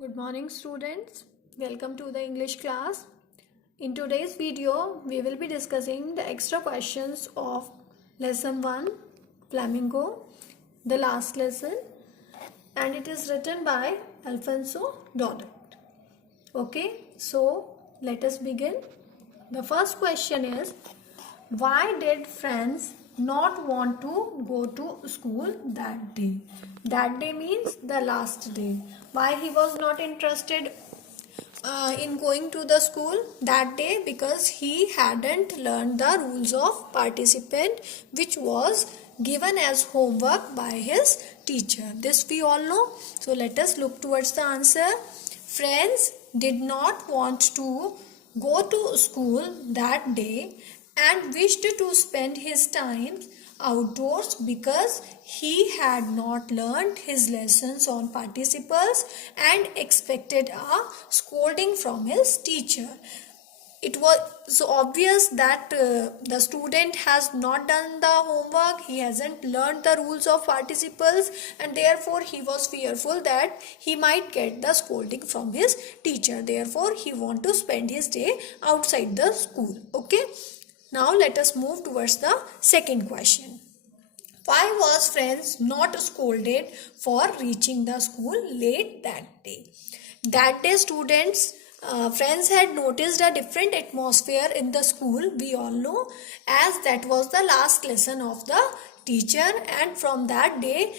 Good morning students. Welcome to the English class. In today's video, we will be discussing the extra questions of lesson 1, Flamingo, the last lesson, and it is written by Alfonso Daudet. Okay, so let us begin. The first question is, why did Franz not want to go to school that day? That day means the last day. Why he was not interested in going to the school that day? Because he hadn't learned the rules of participant, which was given as homework by his teacher. This we all know. So let us look towards the answer. Franz did not want to go to school that day and wished to spend his time outdoors because he had not learned his lessons on participles and expected a scolding from his teacher. It was so obvious that the student has not done the homework, he hasn't learned the rules of participles, and therefore he was fearful that he might get the scolding from his teacher. Therefore he want to spend his day outside the school. Okay, now let us move towards the second question. Why was Franz not scolded for reaching the school late that day? That day students, Franz had noticed a different atmosphere in the school, we all know, as that was the last lesson of the teacher, and from that day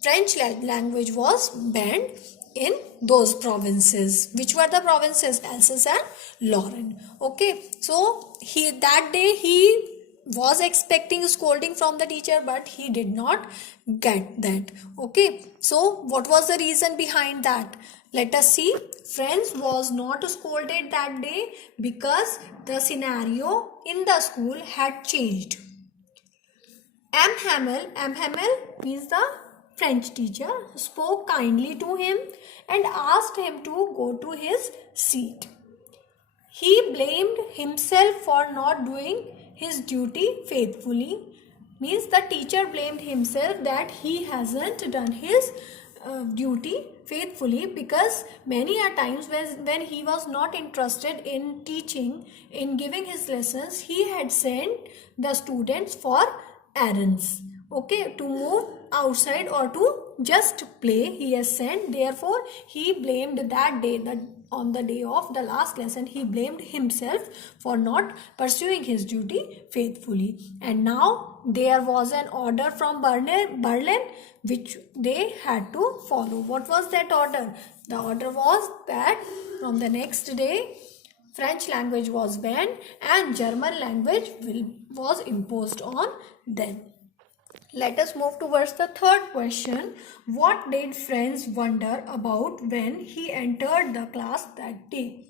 French language was banned in those provinces. Which were the provinces? Alsace and Lorraine. Okay, so that day he was expecting scolding from the teacher, but he did not get that. Okay, so what was the reason behind that? Let us see. Franz was not scolded that day because the scenario in the school had changed. M. Hamel means the French teacher, spoke kindly to him and asked him to go to his seat. He blamed himself for not doing his duty faithfully. Means the teacher blamed himself that he hasn't done his duty faithfully, because many a times when he was not interested in teaching, in giving his lessons, he had sent the students for errands. Okay, to move outside or to just play he has sent. Therefore he blamed that day, that on the day of the last lesson he blamed himself for not pursuing his duty faithfully. And now there was an order from Berlin which they had to follow. What was that order? The order was that from the next day French language was banned and German language was imposed on them. Let us move towards the third question. What did Franz wonder about when he entered the class that day?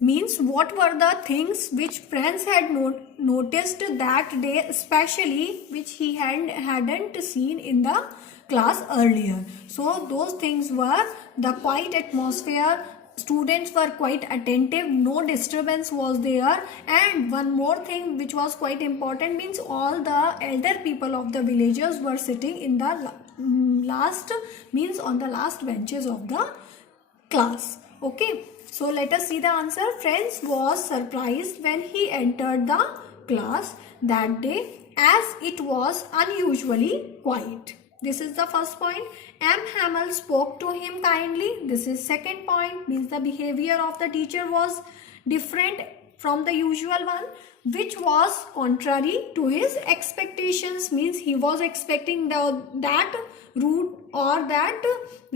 Means what were the things which Franz had noticed that day, especially which he hadn't seen in the class earlier. So those things were the quiet atmosphere. Students were quite attentive, no disturbance was there, and one more thing which was quite important, means all the elder people of the villagers were sitting in the last, means on the last benches of the class. Okay, so let us see the answer. Franz was surprised when he entered the class that day as it was unusually quiet. This is the first point. M. Hamel spoke to him kindly. This is second point, means the behavior of the teacher was different from the usual one, which was contrary to his expectations. Means he was expecting that rude or that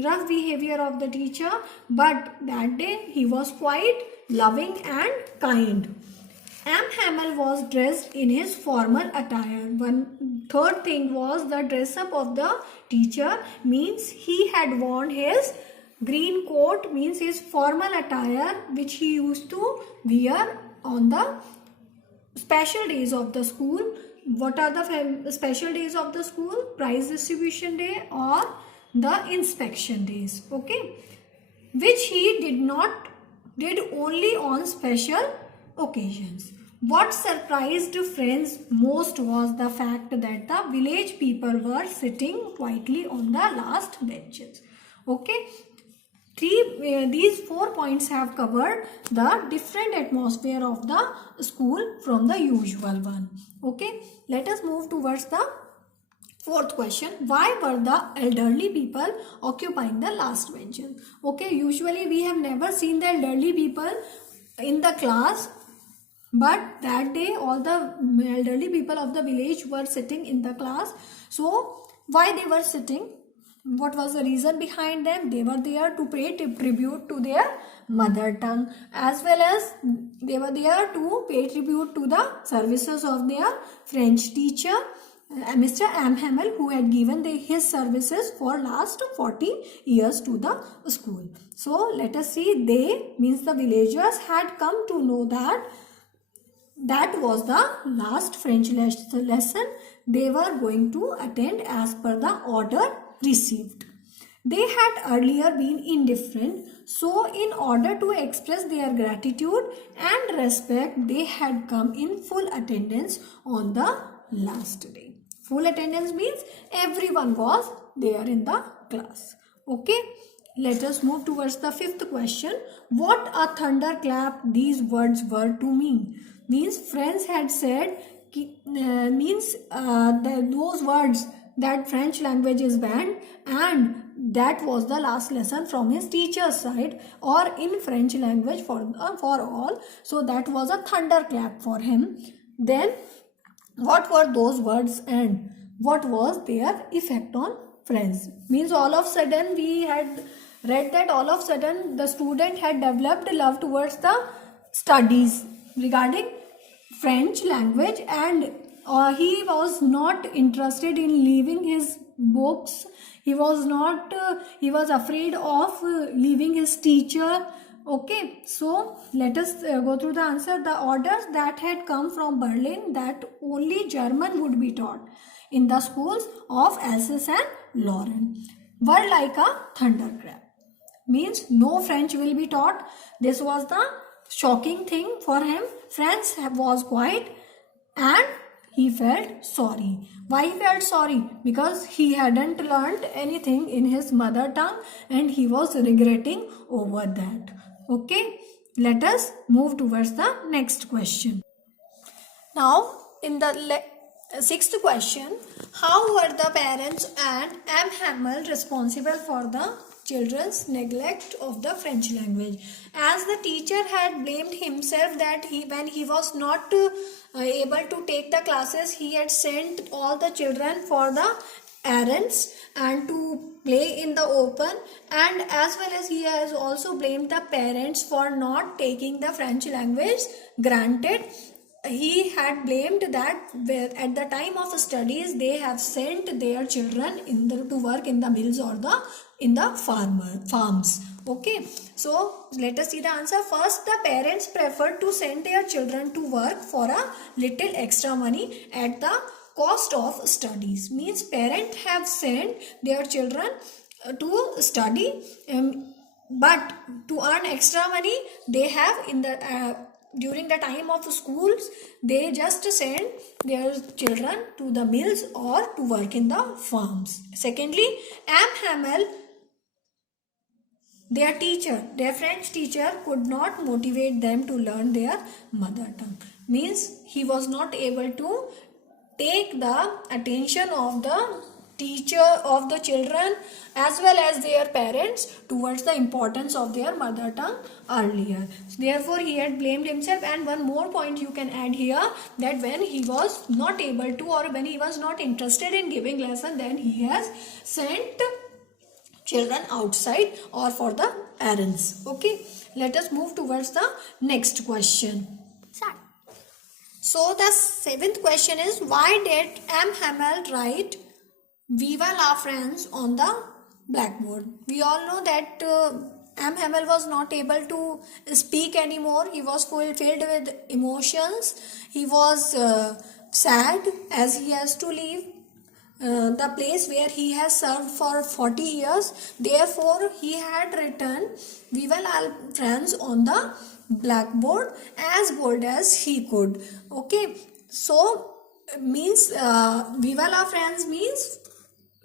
rough behavior of the teacher, but that day he was quite loving and kind. M. Hamel was dressed in his formal attire. One third thing was the dress up of the teacher, means he had worn his green coat, means his formal attire which he used to wear on the special days of the school. What are the special days of the school? Prize distribution day or the inspection days. Okay, which he did only on special occasions. What surprised Franz most was the fact that the village people were sitting quietly on the last benches. Okay, These 4 points have covered the different atmosphere of the school from the usual one. Okay, let us move towards the fourth question. Why were the elderly people occupying the last benches? Okay, usually we have never seen the elderly people in the class, but that day all the elderly people of the village were sitting in the class. So why they were sitting? What was the reason behind them? They were there to pay tribute to their mother tongue, as well as they were there to pay tribute to the services of their French teacher, Mr. M. Hamel, who had given his services for last 40 years to the school. So let us see, they means the villagers had come to know that was the last French lesson they were going to attend as per the order received. They had earlier been indifferent, so in order to express their gratitude and respect, they had come in full attendance on the last day. Full attendance means everyone was there in the class. Okay, let us move towards the fifth question. What a thunderclap these words were to me. Means friends had said, those words that French language is banned, and that was the last lesson from his teacher's side, or in French language for all. So that was a thunderclap for him. Then what were those words and what was their effect on friends? Means all of a sudden we had read that all of a sudden the student had developed love towards the studies regarding French language, and he was not interested in leaving his books. He was not he was afraid of leaving his teacher. Okay, so let us go through the answer. The orders that had come from Berlin that only German would be taught in the schools of Alsace and Lorraine were like a thunderclap. Means no French will be taught. This was the shocking thing for him. French was quiet and he felt sorry. Why he felt sorry? Because he hadn't learned anything in his mother tongue and he was regretting over that. Okay, let us move towards the next question. Now, in the sixth question, how were the parents and M. Hamel responsible for the children's neglect of the French language? As the teacher had blamed himself that when he was not able to take the classes, he had sent all the children for the errands and to play in the open, and as well as he has also blamed the parents for not taking the French language granted. He had blamed that at the time of studies they have sent their children to work in the mills or in the farms. Okay, so let us see the answer. First, the parents preferred to send their children to work for a little extra money at the cost of studies. Means parents have sent their children to study, but to earn extra money they have in the during the time of schools, they just send their children to the mills or to work in the farms. Secondly, M. Hamel, their French teacher, could not motivate them to learn their mother tongue. Means he was not able to take the attention of the teacher, of the children, as well as their parents towards the importance of their mother tongue earlier. Therefore, he had blamed himself. And one more point you can add here, that when he was not able to, or when he was not interested in giving lesson, then he has sent children outside or for the errands. Okay, let us move towards the next question. So the seventh question is, why did M. Hamel write "Viva la France" on the blackboard? We all know that M. Hamel was not able to speak anymore. He was filled with emotions. He was sad as he has to leave the place where he has served for 40 years. Therefore, he had written "Viva la France" on the blackboard as bold as he could. Okay, so means "Viva la France" means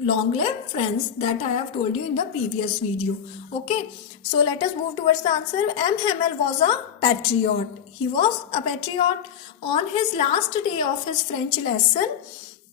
long live friends that I have told you in the previous video. Okay, so let us move towards the answer. M. Hamel was a patriot. He was a patriot. On his last day of his French lesson,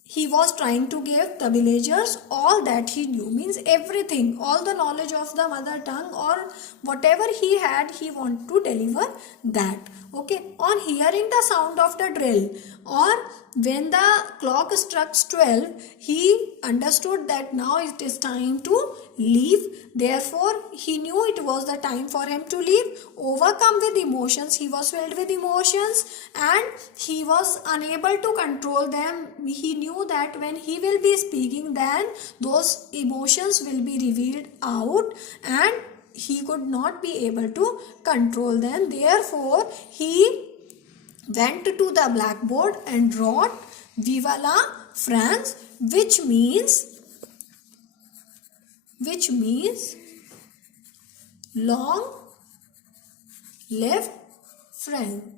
he was trying to give the villagers all that he knew, means everything, all the knowledge of the mother tongue or whatever he had, he wanted to deliver that. Okay, on hearing the sound of the drill or when the clock struck 12, he understood that now it is time to leave. Therefore, he knew it was the time for him to leave. Overcome with emotions, he was filled with emotions and he was unable to control them. He knew that when he will be speaking, then those emotions will be revealed out and he could not be able to control them. Therefore, he went to the blackboard and wrote Viva la France, which means long live France.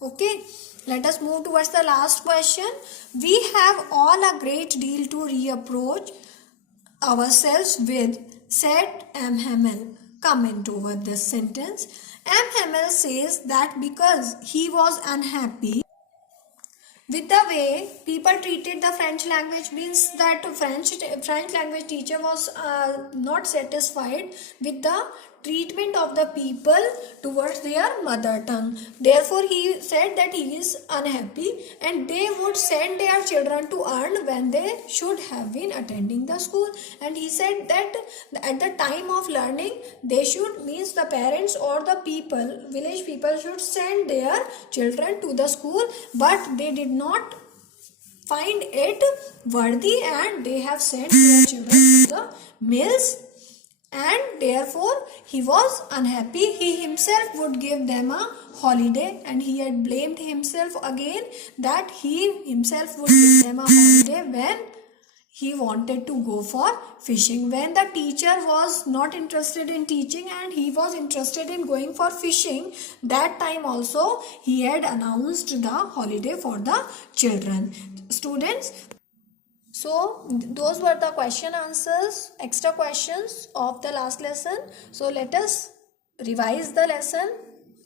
Okay, let us move towards the last question. We have all a great deal to reapproach ourselves with, said M. Hamel. Comment over this sentence. M. Hamel says that because he was unhappy with the way people treated the French language, means that French language teacher was not satisfied with the treatment of the people towards their mother tongue. Therefore, he said that he is unhappy and they would send their children to earn when they should have been attending the school. And he said that at the time of learning, they should, means the parents or the people, village people should send their children to the school, but they did not find it worthy and they have sent their children to the mills, and therefore he was unhappy. He himself would give them a holiday and he had blamed himself again that he himself would give them a holiday when he wanted to go for fishing. When the teacher was not interested in teaching and he was interested in going for fishing, that time also he had announced the holiday for the children. Students, so those were the question answers, extra questions of the last lesson. So let us revise the lesson.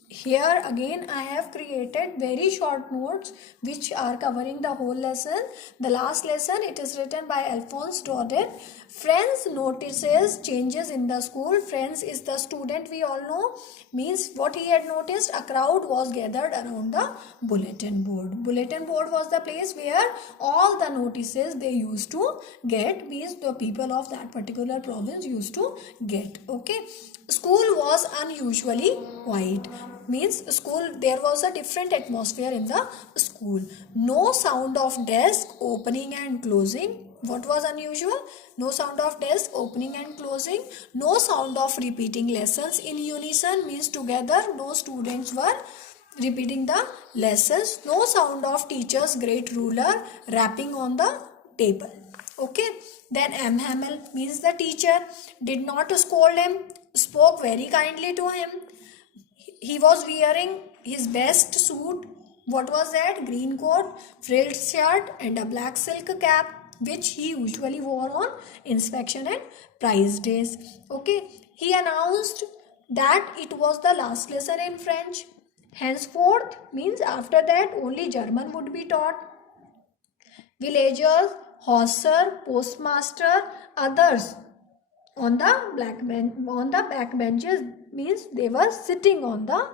Here again I have created very short notes which are covering the whole lesson. The last lesson, it is written by Alphonse Daudet. Friends notices changes in the school. Friends is the student, we all know. Means what he had noticed, a crowd was gathered around the bulletin board. Bulletin board was the place where all the notices they used to get, means the people of that particular province used to get. Okay, school was unusually quiet, means school, there was a different atmosphere in the school. No sound of desk opening and closing. What was unusual? No sound of desk opening and closing. No sound of repeating lessons in unison, means together no students were repeating the lessons. No sound of teacher's great ruler rapping on the table. Okay, then M. Hamel, means the teacher, did not scold him, spoke very kindly to him. He was wearing his best suit. What was that? Green coat, frilled shirt and a black silk cap, which he usually wore on inspection and prize days. Okay, he announced that it was the last lesson in French. Henceforth, means after that only German would be taught. Villagers, hawser, postmaster, others on the back benches, means they were sitting on the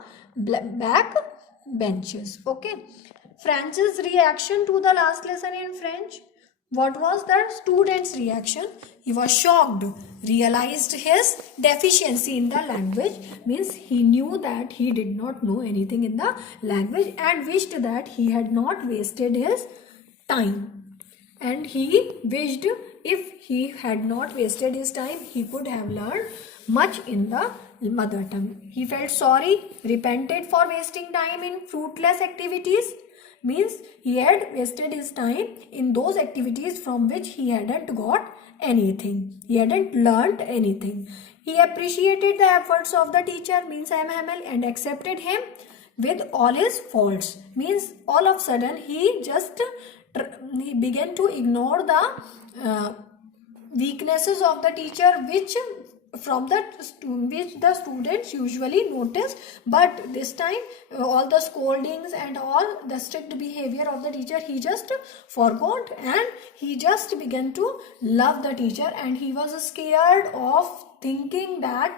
back benches. Okay, France's reaction to the last lesson in French. What was the student's reaction? He was shocked, realized his deficiency in the language, means he knew that he did not know anything in the language and wished that he had not wasted his time. And he wished if he had not wasted his time, he could have learned much in the mother tongue. He felt sorry, repented for wasting time in fruitless activities, means he had wasted his time in those activities from which he hadn't got anything. He hadn't learned anything. He appreciated the efforts of the teacher, means M. Hamel, and accepted him with all his faults. Means all of a sudden he began to ignore the weaknesses of the teacher, which the students usually notice, but this time all the scoldings and all the strict behavior of the teacher he just forgot, and he just began to love the teacher, and he was scared of thinking that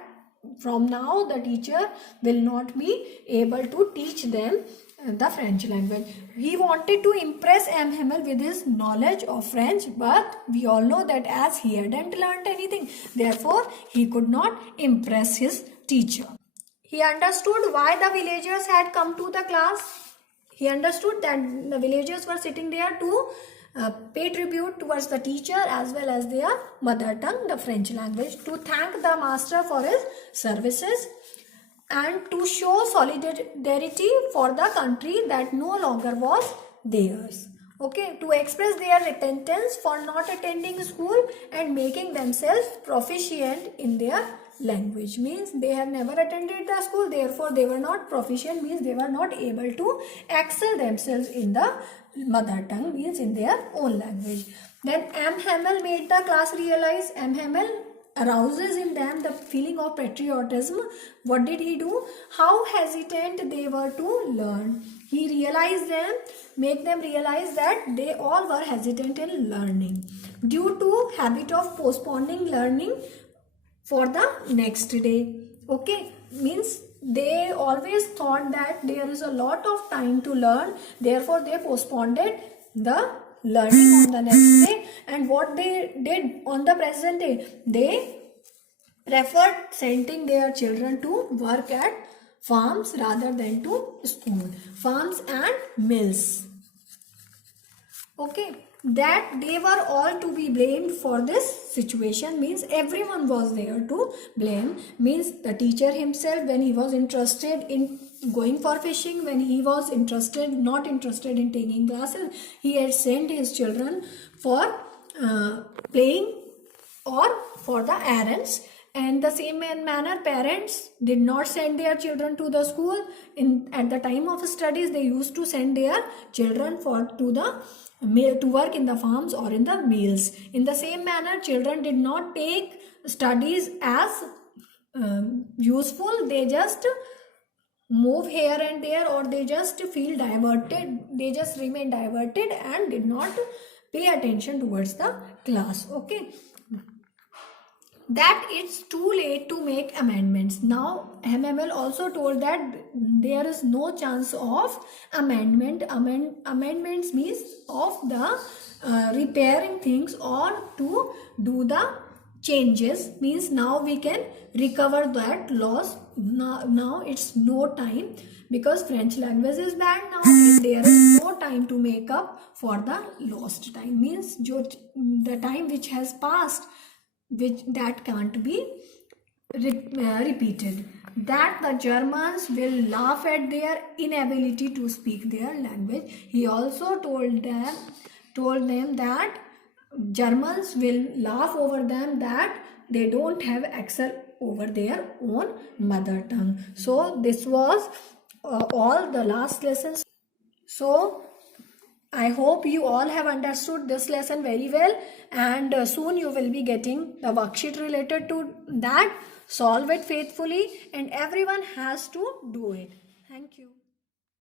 from now the teacher will not be able to teach them the French language. He wanted to impress M. Hamel with his knowledge of French, but we all know that as he hadn't learned anything, therefore he could not impress his teacher. He understood why the villagers had come to the class. He understood that the villagers were sitting there to pay tribute towards the teacher as well as their mother tongue, the French language, to thank the master for his services, and to show solidarity for the country that no longer was theirs. Okay, to express their repentance for not attending school and making themselves proficient in their language. Means they have never attended the school, therefore they were not proficient, means they were not able to excel themselves in the mother tongue, means in their own language. Then M. Hamel made the class realize, M. Hamel arouses in them the feeling of patriotism. What did he do? How hesitant they were to learn. He realized them, make them realize that they all were hesitant in learning due to habit of postponing learning for the next day. Okay, means they always thought that there is a lot of time to learn, therefore they postponed the learning on the next day. And what they did on the present day, they preferred sending their children to work at farms rather than to school, farms and mills. Okay, that they were all to be blamed for this situation, means everyone was there to blame. Means the teacher himself, when he was interested in going for fishing, when he was not interested in taking classes, he had sent his children for playing or for the errands. And the same manner, parents did not send their children to the school. At the time of studies, they used to send their children to work in the farms or in the mills. In the same manner, children did not take studies as useful. They just move here and there, or they just feel diverted. They just remain diverted and did not pay attention towards the class. Okay, that it's too late to make amendments. Now MML also told that there is no chance of amendments means of the repairing things or to do the changes, means now we can recover that loss. Now it's no time, because French language is banned now and there is no time to make up for the lost time. Means the time which has passed, that can't be repeated. That the Germans will laugh at their inability to speak their language. He also told them that Germans will laugh over them, that they don't have excel over their own mother tongue. So this was all the last lessons. So I hope you all have understood this lesson very well, and soon you will be getting the worksheet related to that. Solve it faithfully and everyone has to do it. Thank you.